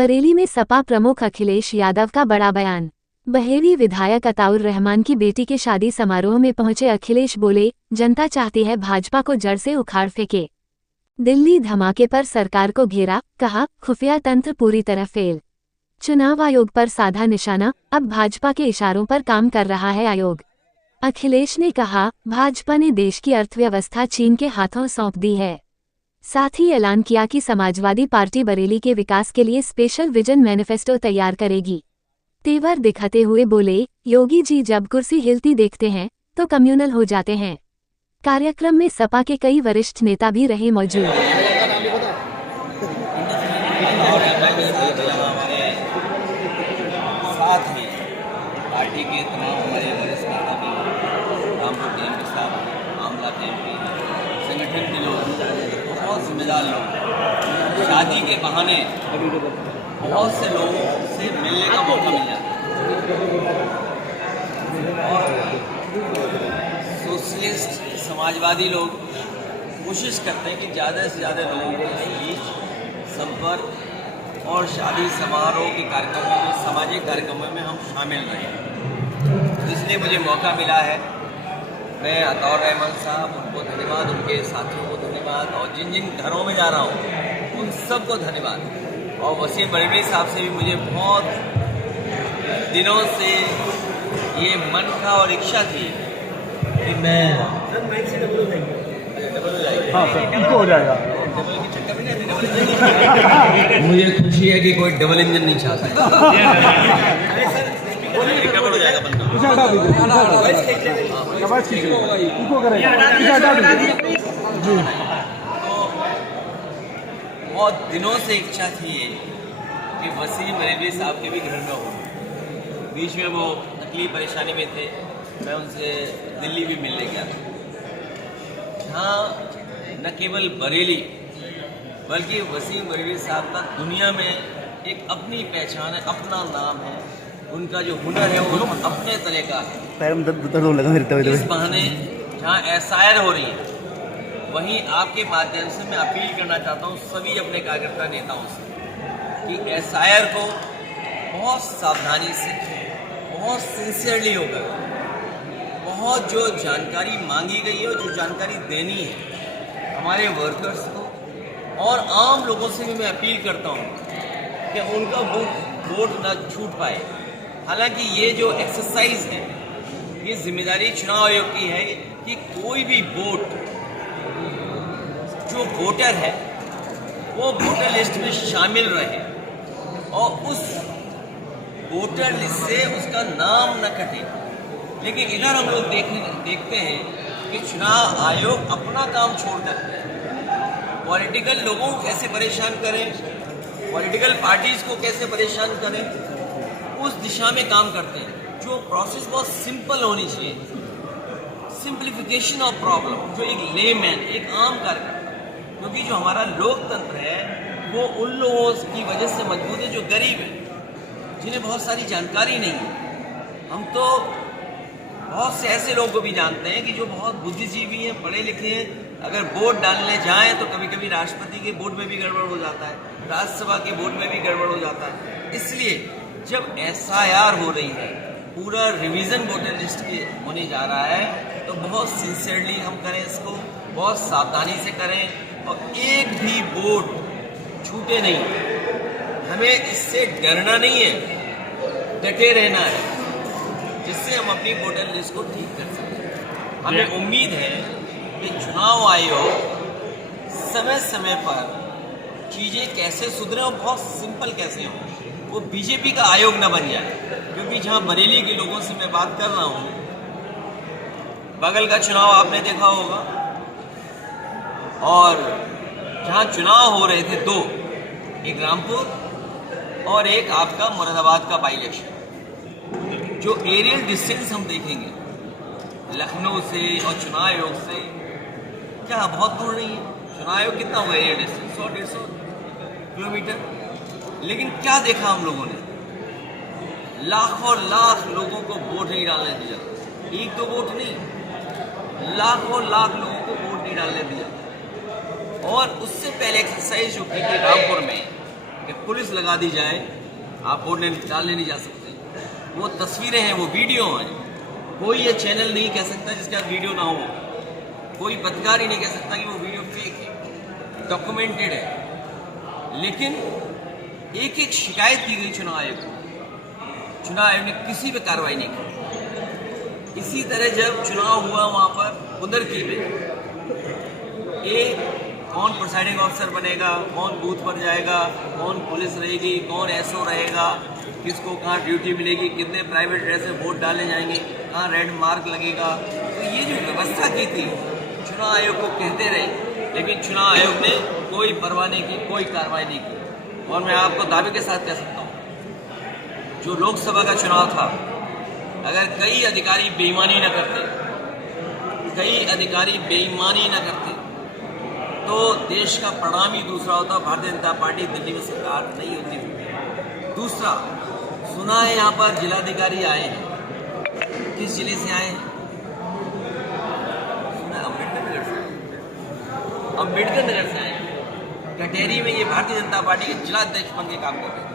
बरेली में सपा प्रमुख अखिलेश यादव का बड़ा बयान। बहेड़ी विधायक अताउर रहमान की बेटी के शादी समारोह में पहुंचे अखिलेश बोले, जनता चाहती है भाजपा को जड़ से उखाड़ फेंके। दिल्ली धमाके पर सरकार को घेरा, कहा खुफिया तंत्र पूरी तरह फेल। चुनाव आयोग पर साधा निशाना, अब भाजपा के इशारों पर काम कर रहा है आयोग। अखिलेश ने कहा, भाजपा ने देश की अर्थव्यवस्था चीन के हाथों सौंप दी है। साथ ही ऐलान किया कि समाजवादी पार्टी बरेली के विकास के लिए स्पेशल विजन मैनिफेस्टो तैयार करेगी। तेवर दिखाते हुए बोले, योगी जी जब कुर्सी हिलती देखते हैं तो कम्युनल हो जाते हैं। कार्यक्रम में सपा के कई वरिष्ठ नेता भी रहे मौजूद। पार्टी के तमाम हमारे वरिष्ठ नेता भी रामपुर टीम के साथ आमला टीम भी संगठन के लोग बहुत जिम्मेदार लोग शादी के बहाने बहुत से लोगों से मिलने का मौका मिल जाता है और सोशलिस्ट समाजवादी लोग कोशिश करते हैं कि ज़्यादा से ज़्यादा लोगों के बीच संपर्क और शादी समारोह के कार्यक्रमों में सामाजिक कार्यक्रमों में हम शामिल रहें। इसलिए मुझे मौका मिला है। मैं अताउर रहमान साहब उनको धन्यवाद, उनके साथियों को धन्यवाद और जिन जिन घरों में जा रहा हूँ उन सबको धन्यवाद। और वसीम बरेली साहब से भी मुझे बहुत दिनों से ये मन था और इच्छा थी कि मैं हो जाएगा। मुझे खुशी है कि कोई डबल इंजन नहीं चाहता है। डबल हो जाएगा बंदा। तो बहुत दिनों से इच्छा थी ये कि वसीम बरेली साहब के भी घर में हो। बीच में वो तकलीफ परेशानी में थे, मैं उनसे दिल्ली भी मिलने गया था। हाँ, न केवल बरेली बल्कि वसीम बरेली साहब का दुनिया में एक अपनी पहचान है, अपना नाम है। उनका जो हुनर है वो अपने तरह का है। इस बहाने जहाँ एसआईआर हो रही है वहीं आपके माध्यम से मैं अपील करना चाहता हूँ सभी अपने कार्यकर्ता नेताओं से कि एसआईआर को बहुत सावधानी से, बहुत सिंसियरली होकर, बहुत जो जानकारी मांगी गई है और जो जानकारी देनी है हमारे वर्कर्स को और आम लोगों से भी मैं अपील करता हूँ कि उनका वोट न छूट पाए। हालांकि ये जो एक्सरसाइज है ये जिम्मेदारी चुनाव आयोग की है कि कोई भी वोट जो वोटर है वो वोटर लिस्ट में शामिल रहे और उस वोटर लिस्ट से उसका नाम न कटे। लेकिन इधर हम लोग देखते हैं कि चुनाव आयोग अपना काम छोड़कर पॉलिटिकल लोगों को कैसे परेशान करें, पॉलिटिकल पार्टीज को कैसे परेशान करें, उस दिशा में काम करते हैं। जो प्रोसेस बहुत सिंपल होनी चाहिए, सिंप्लीफिकेशन ऑफ प्रॉब्लम, जो एक लेमैन, एक आम कार्यकर्ता, क्योंकि जो हमारा लोकतंत्र है वो उन लोगों की वजह से मजबूत है जो गरीब है, जिन्हें बहुत सारी जानकारी नहीं है। हम तो बहुत से ऐसे लोगों को भी जानते हैं कि जो बहुत बुद्धिजीवी हैं, पढ़े लिखे हैं, अगर वोट डालने जाएं तो कभी कभी राष्ट्रपति के वोट में भी गड़बड़ हो जाता है, राज्यसभा के वोट में भी गड़बड़ हो जाता है। इसलिए जब एसआईआर हो रही है, पूरा रिवीजन वोटर लिस्ट के होने जा रहा है, तो बहुत सिंसियरली हम करें, इसको बहुत सावधानी से करें और एक भी वोट छूटे नहीं। हमें इससे डरना नहीं है, डटे रहना है, जिससे हम अपनी वोटर लिस्ट को ठीक कर सकें। हमें उम्मीद है कि चुनाव आयोग समय समय पर चीज़ें कैसे सुधरें और बहुत सिंपल कैसे हों, वो बीजेपी का आयोग न बन जाए। क्योंकि जहाँ बरेली के लोगों से मैं बात कर रहा हूँ, बगल का चुनाव आपने देखा होगा, और जहाँ चुनाव हो रहे थे दो, एक रामपुर और एक आपका मुरादाबाद का बाई इलेक्शन, जो एरियल डिस्टेंस हम देखेंगे लखनऊ से और चुनाव आयोग से, क्या बहुत दूर नहीं है। चुनाव आयोग कितना हुआ एरियल डिस्टेंस? 100-150 किलोमीटर। लेकिन क्या देखा हम लोगों ने? लाखों लाख लोगों को वोट नहीं डालने दिया। एक दो वोट नहीं, लाखों लाख लोगों को वोट नहीं डालने दिया। और उससे पहले एक्सरसाइज जो की थी रामपुर में, कि पुलिस लगा दी जाए, आप वोट डालने नहीं जा सकते। वो तस्वीरें हैं, वो वीडियो हैं। कोई ये चैनल नहीं कह सकता जिसका वीडियो ना हो, कोई पत्रकार ही नहीं कह सकता कि वो वीडियो फेक है, डॉक्यूमेंटेड है। लेकिन एक एक शिकायत की गई चुनाव आयोग को, चुनाव आयोग ने किसी पे कार्रवाई नहीं की। इसी तरह जब चुनाव हुआ वहां पर उदरकी में, एक कौन प्रिसाइडिंग ऑफिसर बनेगा, कौन बूथ पर जाएगा, कौन पुलिस रहेगी, कौन एसओ रहेगा, किसको कहाँ ड्यूटी मिलेगी, कितने प्राइवेट ड्रेस में वोट डाले जाएंगे, कहाँ रेड मार्क लगेगा। तो ये जो व्यवस्था की थी चुनाव आयोग को कहते रहे, लेकिन चुनाव आयोग ने कोई परवाह नहीं की, कोई कार्रवाई नहीं की। और मैं आपको दावे के साथ कह सकता हूँ, जो लोकसभा का चुनाव था, अगर कई अधिकारी बेईमानी न करते, तो देश का परिणाम ही दूसरा होता। भारतीय जनता पार्टी दिल्ली में सरकार नहीं होती। दूसरा, सुना है यहाँ पर जिलाधिकारी आए हैं, किस जिले से आए हैं? सुना है अम्बेडकर नगर से आए हैं। कटेरी में ये भारतीय जनता पार्टी के जिलाध्यक्ष बन के काम कर रहे हैं।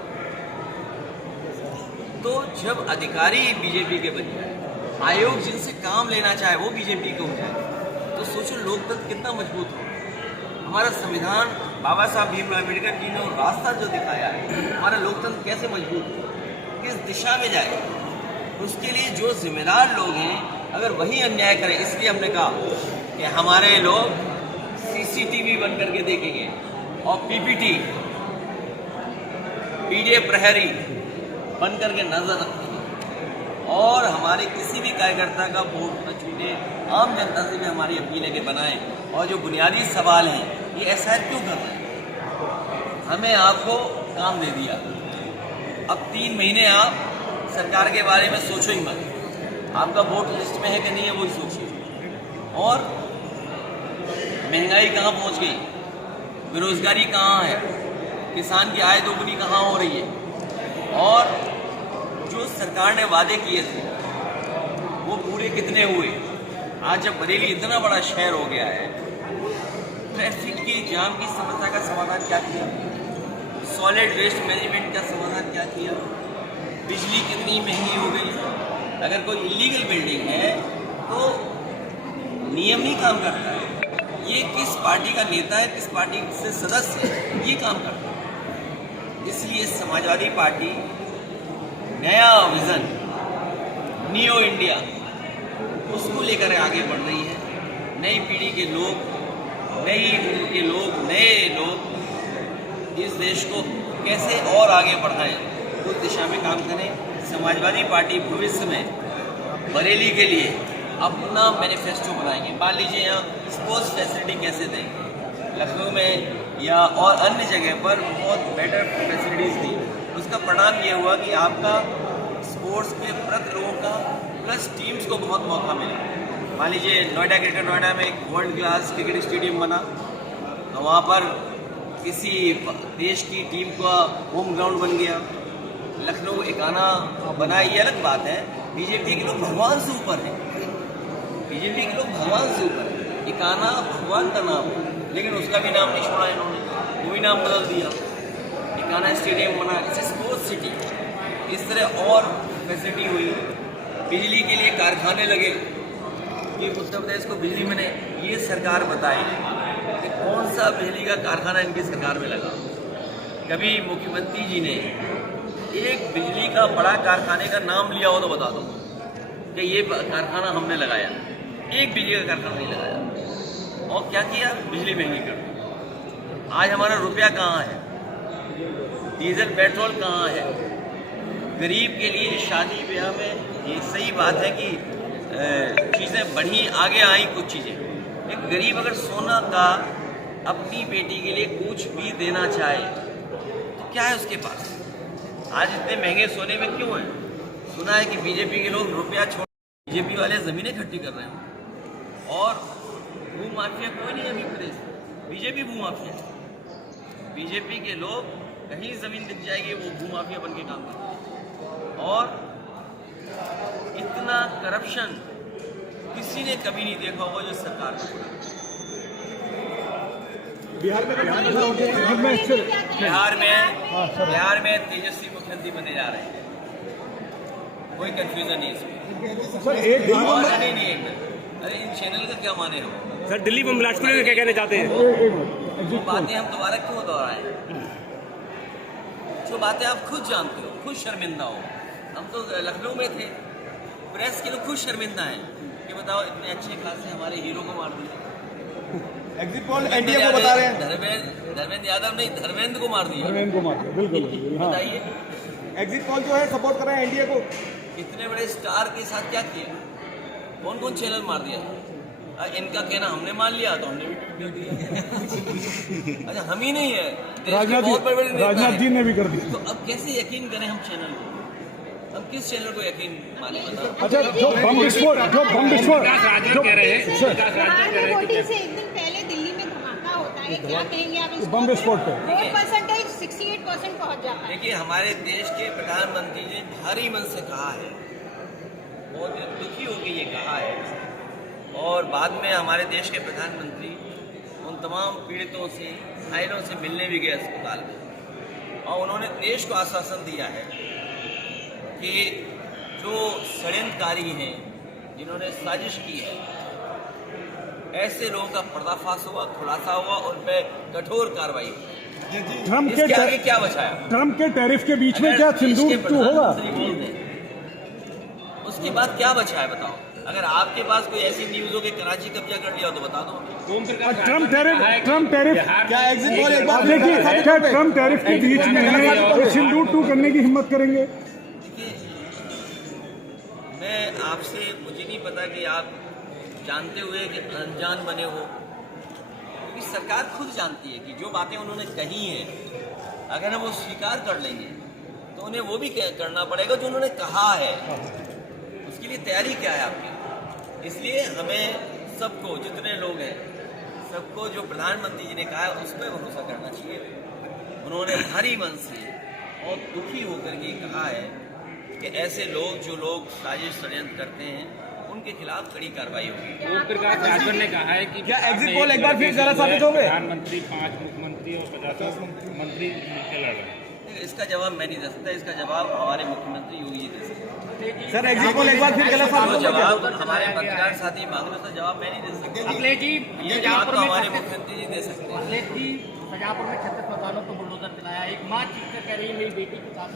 तो जब अधिकारी बीजेपी के बन जाए, आयोग जिनसे काम लेना चाहे वो बीजेपी को हो जाए, तो सोचो लोकतंत्र कितना मजबूत हो। हमारा संविधान, बाबा साहब भीमराव अम्बेडकर जी ने रास्ता जो दिखाया है, हमारा लोकतंत्र कैसे मजबूत हो, किस दिशा में जाए, उसके लिए जो जिम्मेदार लोग हैं अगर वही अन्याय करें, इसलिए हमने कहा कि हमारे लोग सीसीटीवी बन करके देखेंगे और पीपीटी, पीडीएफ प्रहरी बन करके नजर रखेंगे, और हमारे किसी भी कार्यकर्ता का वोट न छूटे। आम जनता से भी हमारी अपील है कि बनाएं। और जो बुनियादी सवाल हैं, ये एसआईआर क्यों कर रहे हैं? हमें आपको काम दे दिया, अब 3 महीने आप सरकार के बारे में सोचो ही मत। आपका वोट लिस्ट में है कि नहीं है वही सोचिए। और महंगाई कहाँ पहुँच गई, बेरोजगारी कहाँ है, किसान की आय दोगुनी कहाँ हो रही है, और जो सरकार ने वादे किए थे वो पूरे कितने हुए? आज जब बरेली इतना बड़ा शहर हो गया है, ट्रैफिक की जाम की समस्या का समाधान क्या किया? सॉलिड वेस्ट मैनेजमेंट का समाधान क्या किया? बिजली कितनी महंगी हो गई? अगर कोई इलीगल बिल्डिंग है तो नियम नहीं काम करता है। ये किस पार्टी का नेता है, किस पार्टी से सदस्य है, ये काम करता है। इसलिए समाजवादी पार्टी नया विजन, न्यू इंडिया, उसको लेकर आगे बढ़ रही है। नई पीढ़ी के लोग, नई उम्र के लोग, नए लोग इस देश को कैसे और आगे बढ़ाएं, उस दिशा में काम करें। समाजवादी पार्टी भविष्य में बरेली के लिए अपना मैनिफेस्टो बनाएंगे। मान लीजिए यहाँ स्पोर्ट्स फैसिलिटी कैसे देंगे, लखनऊ में या और अन्य जगह पर बहुत बेटर फैसिलिटीज़ दी, उसका परिणाम ये हुआ कि आपका स्पोर्ट्स के प्रति लोगों का प्लस टीम्स को बहुत मौका मिला। मान लीजिए नोएडा, ग्रेटर नोएडा में एक वर्ल्ड क्लास क्रिकेट स्टेडियम बना, तो वहाँ पर किसी देश की टीम का होम ग्राउंड बन गया। लखनऊ एकाना बना, ये अलग बात है। बीजेपी के लोग भगवान से ऊपर हैं, बीजेपी के लोग भगवान से ऊपर हैं। एकाना भगवान का नाम है, लेकिन उसका भी नाम नहीं छोड़ा इन्होंने, वो भी नाम बदल दिया, एकाना स्टेडियम बना। इसे स्पोर्ट्स सिटी, इस तरह और फैसिलिटी हुई। बिजली के लिए कारखाने लगे कि उत्तर प्रदेश को बिजली मिले। ये सरकार बताए कि कौन सा बिजली का कारखाना इनकी सरकार में लगा। कभी मुख्यमंत्री जी ने एक बिजली का बड़ा कारखाने का नाम लिया हो तो बता दो कि ये कारखाना हमने लगाया। एक बिजली का कारखाना नहीं लगाया। और क्या किया? बिजली महंगी कर दी। आज हमारा रुपया कहाँ है, डीजल पेट्रोल कहाँ है? गरीब के लिए शादी ब्याह में ये सही बात है कि चीज़ें बढ़ी, आगे आई कुछ चीज़ें, लेकिन गरीब अगर सोना का अपनी बेटी के लिए कुछ भी देना चाहे तो क्या है उसके पास? आज इतने महंगे सोने में क्यों है? सुना है कि बीजेपी के लोग रुपया छोड़, बीजेपी वाले ज़मीनें इकट्ठी कर रहे हैं। और भू माफिया कोई नहीं है अभी प्रदेश, बीजेपी भू माफिया। बीजेपी के लोग कहीं ज़मीन दिख जाएगी वो भू माफिया बन के काम करते हैं। और इतना करप्शन किसी ने कभी नहीं देखा होगा जो सरकार में। बिहार में तेजस्वी मुख्यमंत्री बने जा रहे हैं, कोई कंफ्यूजन नहीं इसमें। सर एक नहीं, अरे इन चैनल का क्या माने हो सर, दिल्ली में बिलासपुर में क्या कहना चाहते हैं? वो बातें हम दोबारा क्यों दोहराएं? जो बातें आप खुद जानते हो, खुद शर्मिंदा हो। हम तो लखनऊ में थे, प्रेस के लोग खुद शर्मिंदा हैं कि बताओ इतने अच्छे खासे हमारे हीरो को मार दिया। एग्जिट पोल एनडीए को बता रहे हैं, धर्मेंद्र यादव नहीं, धर्मेंद्र को मार दिया। धर्मेंद्र को मार दिया, बिल्कुल। हाँ। बताइए एग्जिट पोल जो है सपोर्ट कर रहे हैं एनडीए को। इतने बड़े स्टार के साथ क्या किया? कौन कौन चैनल मार दिया? इनका कहना हमने मान लिया तो हमने भी ट्वीट दिया। अच्छा, हम ही नहीं है, देश के बहुत बड़े बड़े नेता राजनाथ जी हैं। ने भी कर दिया। तो अब कैसे यकीन करें हम चैनल को? हम किस चैनल को यकीन माने बताओ? अच्छा, जो बम विस्फोट राजनाथ कह रहे हैं, वोटिंग से एक दिन पहले दिल्ली में धमाका होता है, क्या कहेंगे आप इस बम विस्फोट पे? वोट परसेंटेज 68% पहुंच जाता है। देखिए, हमारे देश के प्रधानमंत्री ने भारी मन से कहा है, बहुत दुखी होकर ये कहा है, और बाद में हमारे देश के प्रधानमंत्री उन तमाम पीड़ितों से, घायलों से मिलने भी गए अस्पताल में, और उन्होंने देश को आश्वासन दिया है कि जो षड्यंत्रकारी हैं, जिन्होंने साजिश की है, ऐसे लोगों का पर्दाफाश हुआ, खुलासा हुआ, उन पर कठोर कार्रवाई हुई। ट्रम्प इसके आगे क्या बचाया? ट्रम्प के टैरिफ के बीच में क्या अगर देश के सिंदूर टू होगा? प्रधानमंत्री बोल दें, उसके बाद क्या बचा है बताओ? अगर आपके पास कोई ऐसी न्यूज हो कि कराची कब्जा कर लिया हो तो बता दो। ट्रम्प टैरिफ क्या एग्जिट पोल एक बार देखिए, क्या ट्रम्प टैरिफ के बीच में सिंदूर टू करने की हिम्मत करेंगे? देखिए, मैं आपसे, मुझे नहीं पता कि आप जानते हुए कि अनजान बने हो, क्योंकि सरकार खुद जानती है कि जो बातें उन्होंने कही हैं, अगर हम वो स्वीकार कर लेंगे तो उन्हें वो भी करना पड़ेगा जो उन्होंने कहा है। उसके लिए तैयारी क्या है आपकी? इसलिए हमें सबको, जितने लोग हैं, सबको जो प्रधानमंत्री जी ने कहा है उस पर भरोसा करना चाहिए। उन्होंने भारी मन से और दुखी होकर के कहा है कि ऐसे लोग, जो लोग साजिश षड्यंत्र करते हैं, उनके खिलाफ कड़ी कार्रवाई होगी। ओम प्रकाश राजभर ने कहा है कि क्या एग्जिट पोल एक बार फिर जरा साबित होंगे? प्रधानमंत्री 5 मुख्यमंत्री और 50 मंत्री मिलकर लड़ रहे हैं। इसका जवाब मैं नहीं दे सकता, इसका जवाब हमारे मुख्यमंत्री योगी जी दे सकते हैं। सर एग्जिट पोल एक बार फिर गलत साबित जो होंगे? जवाब हमारे पत्रकार साथी मांग रहे, तो जवाब मैं नहीं दे सकता। अखिलेश जी, ये जवाब तो हमारे मुख्यमंत्री जी दे सकते हैं। अखिलेश जी, शाहजहाँपुर में 36 मकानों को बुलडोजर चलाया, एक माँ चीख कर कह रही है मेरी बेटी के साथ।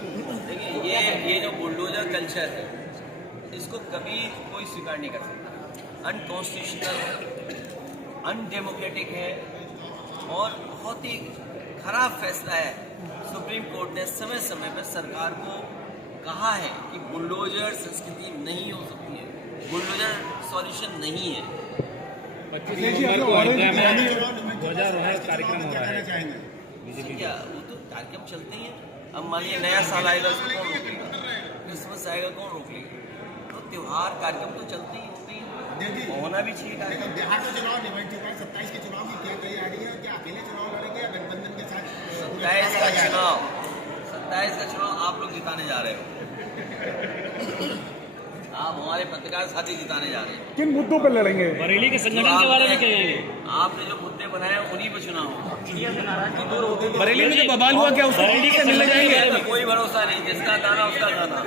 देखिए, ये जो बुलडोजर कल्चर है, इसको कभी कोई स्वीकार नहीं कर सकता। अनकॉन्स्टिट्यूशनल, अनडेमोक्रेटिक है और बहुत ही खराब फैसला है। सुप्रीम कोर्ट ने समय समय पर सरकार को कहा है कि बुलडोजर संस्कृति नहीं हो सकती है, बुलडोजर सॉल्यूशन नहीं है। 25 नवंबर को अयोध्या में ध्वजारोहण कार्यक्रम हो रहा है। क्या वो तो कार्यक्रम चलते ही हैं। अब मान लीजिए नया साल आएगा, उसको कौन रोकेगा? क्रिसमस आएगा, कौन रोक लेगा? तो त्योहार कार्यक्रम तो चलते ही होते हैं, होना भी चाहिए कार्यक्रम। बिहार में चुनाव निबंध चुका है, 27 के चुनाव की क्या तैयारी है? क्या अकेले चुनाव लड़ेंगे या गठबंधन के साथ? 27 का चुनाव आप लोग जिताने जा रहे हो। आप हमारे पत्रकार साथी जिताने जा रहे हैं। किन मुद्दों पर लड़ेंगे? बरेली के संगठन के बारे में कहेंगे। आपने जो मुद्दे बनाए हैं उन्हीं पर चुनाव होगा। बरेली में जो बवाल हुआ, क्या उसको टीडी से मिलने जाएंगे? कोई भरोसा नहीं, जिसका गाना उसका गाना।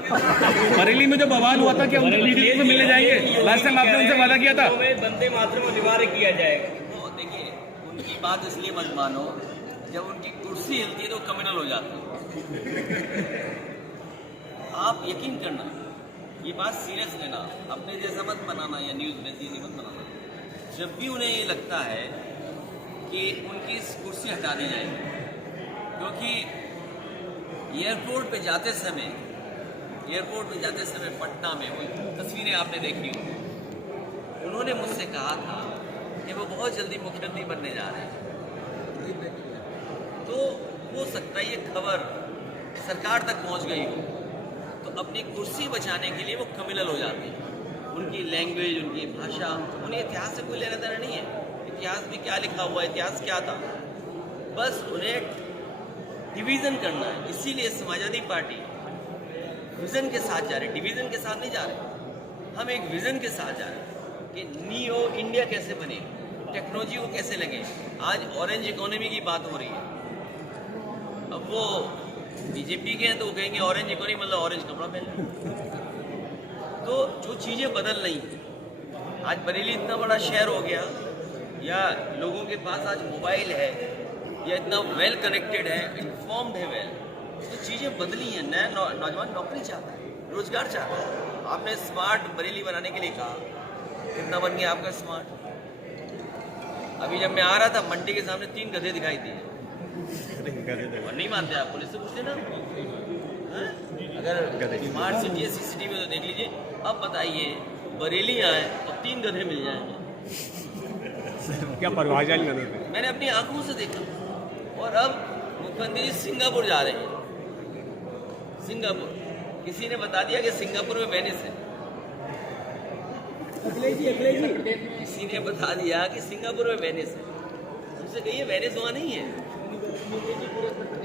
बरेली में जो बवाल हुआ था, क्या टीडी से मिलने जाएंगे? लास्ट टाइम आपने उनसे वादा किया था। वंदे मातरम अनिवार्य किया जाएगा। तो देखिए, उनकी बात इसलिए मत मानो, जब उनकी कुर्सी हिलती है तो कम्युनल हो जाती है। आप यकीन करना, ये बात सीरियस लेना, अपने जैसा मत बनाना या न्यूज़ में चीज़ मत बनाना। जब भी उन्हें ये लगता है कि उनकी कुर्सी हटा दी जाएगी, क्योंकि एयरपोर्ट पे जाते समय पटना में हुई तस्वीरें आपने देखी होंगी, उन्होंने मुझसे कहा था कि वो बहुत जल्दी मुख्यमंत्री बनने जा रहे हैं। तो हो सकता है ये खबर सरकार तक पहुंच गई हो, तो अपनी कुर्सी बचाने के लिए वो कम्युनल हो जाते हैं। उनकी लैंग्वेज, उनकी भाषा, उन्हें इतिहास से कोई लेना देना नहीं है। इतिहास में क्या लिखा हुआ है, इतिहास क्या था, बस उन्हें डिवीज़न करना है। इसीलिए समाजवादी पार्टी विज़न के साथ जा रहे, डिवीज़न के साथ नहीं जा रहे। हम एक विज़न के साथ जा रहे हैं कि न्यू इंडिया कैसे बने, टेक्नोलॉजी को कैसे लगे। आज ऑरेंज इकोनॉमी की बात हो रही है, अब वो बीजेपी के हैं तो वो कहेंगे ऑरेंज इकोनॉमी मतलब ऑरेंज कपड़ा पहन। तो जो चीज़ें बदल रही हैं, आज बरेली इतना बड़ा शहर हो गया, या लोगों के पास आज मोबाइल है, या इतना वेल कनेक्टेड है, इन्फॉर्म्ड है वेल, तो चीज़ें बदली हैं। नया नौजवान नौकरी चाहता है, रोजगार चाहता है। आपने स्मार्ट बरेली बनाने के लिए कहा, कितना बन गया आपका स्मार्ट। अभी जब मैं आ रहा था मंडी के सामने 3 गधे दिखाई दिए, और नहीं मानते आप, पुलिस से पूछते ना। अगर स्मार्ट सिटी है CCTV तो देख लीजिए। अब बताइए बरेली आए तो 3 गधे मिल जाएंगे, क्या परिभाषा नहीं करते। मैंने अपनी आंखों से देखा। और अब मुख्यमंत्री जी सिंगापुर जा रहे हैं। सिंगापुर, किसी ने बता दिया कि सिंगापुर में वेनिस है। किसी ने बता दिया कि सिंगापुर में वेनिस है। उनसे कहिए वेनिस वहाँ नहीं है।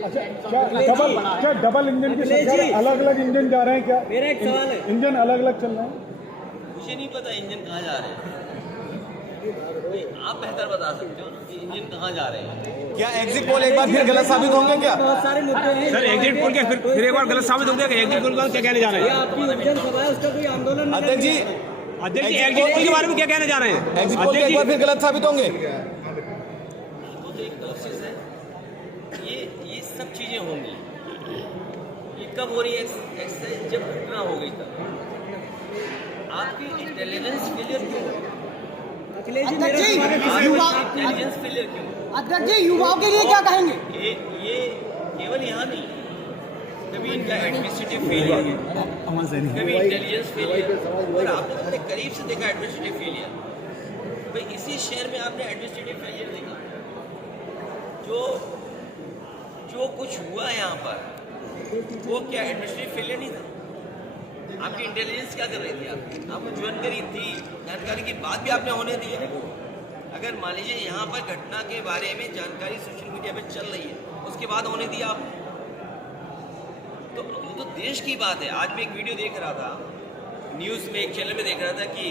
अच्छा, क्या डबल इंजन की सरकार, अलग अलग इंजन जा रहे हैं क्या? मेरा एक सवाल है, इंजन अलग अलग चल रहे हैं? मुझे नहीं पता इंजन कहाँ जा रहे हैं, आप बेहतर बता सकते हो ना कि इंजन कहाँ जा रहे हैं। क्या एग्जिट पोल एक बार फिर गलत साबित होंगे क्या? बहुत सारे मुद्दे हैं सर एग्जिट पोल के फिर एक बार गलत साबित हो गया कि एग्जिट पोल का क्या कहने जा रहे हैं? आपकी जनसभा है, उसका कोई आंदोलन नहीं अध्यक्ष जी, एग्जिट पोल के बारे में क्या कहने जा रहे हैं? एग्जिट पोल एक बार फिर गलत साबित होंगे? वो तो एक प्रोसेस है, ये सब चीज़ें होंगी। ये कब हो रही है एक्सरसाइज? जब घटना हो गई तब। आपकी इंटेलिजेंस फेलियर क्यों हो? इंटेलिजेंस फेलियर क्यों? अध्यक्ष जी, युवाओं के लिए क्या कहेंगे? ये केवल यहाँ नहीं, कभी इनका एडमिनिस्ट्रेटिव फेलियर, कभी इंटेलिजेंस फेलियर, और आपने तो बड़े करीब से देखा एडमिनिस्ट्रेटिव फेलियर। भाई इसी शहर में आपने एडमिनिस्ट्रेटिव फेलियर देखा। जो कुछ हुआ यहाँ पर वो क्या एडमिनिस्ट्रेटिव फेलियर नहीं था? आपकी इंटेलिजेंस क्या कर रही थी? आपको जानकारी थी, जानकारी की बात भी आपने होने दी है। अगर मान लीजिए यहाँ पर घटना के बारे में जानकारी सोशल मीडिया पे चल रही है, उसके बाद होने दिया आप, तो वो तो देश की बात है। आज मैं एक वीडियो देख रहा था, न्यूज़ में एक चैनल में देख रहा था कि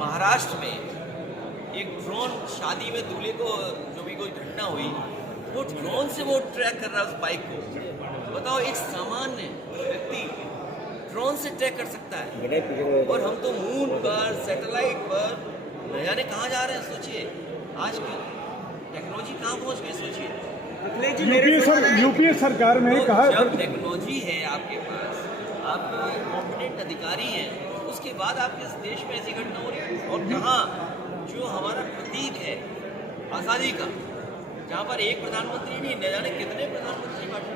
महाराष्ट्र में एक ड्रोन, शादी में दूल्हे को जो भी कोई घटना हुई, वो ड्रोन से वो ट्रैक कर रहा है उस बाइक को। बताओ, एक सामान्य व्यक्ति ड्रोन से ट्रैक कर सकता है, और हम तो मून पर, सैटेलाइट पर न जाने कहाँ जा रहे हैं। सोचिए आज की टेक्नोलॉजी कहाँ पहुँच गई, सोचिए। यूपीए सरकार में तो कहा, जब टेक्नोलॉजी है आपके पास, आप कॉम्पिटेंट अधिकारी हैं, उसके बाद आपके इस देश में ऐसी घटना हो रही है। और कहाँ जो हमारा प्रतीक है आज़ादी का, जहाँ पर एक प्रधानमंत्री नहीं, न जाने कितने प्रधानमंत्री भाषण